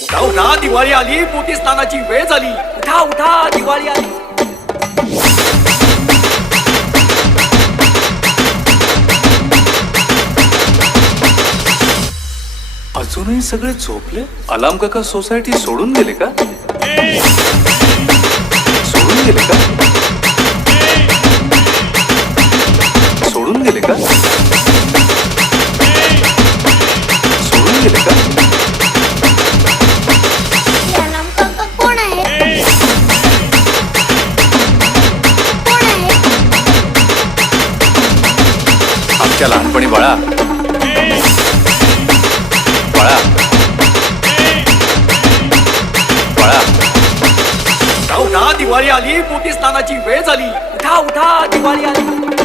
उठा उठा दिवाळी आली, मोठी स्नानाची वेळ झाली. उठा उठा दिवाळी आली. अजूनही सगळे झोपले. अलार्म काका सोसायटी सोडून गेले का? सोडून गेले का? सोडून गेले का? सोडून गेले का? अलार्म काका कोण आहे? कोण आहे? आमच्या लहानपणी बाळा बाळा बाळा उठा उठा दिवाळी आली, मोठी स्नानाची वेळ झाली. उठा उठा दिवाळी आली.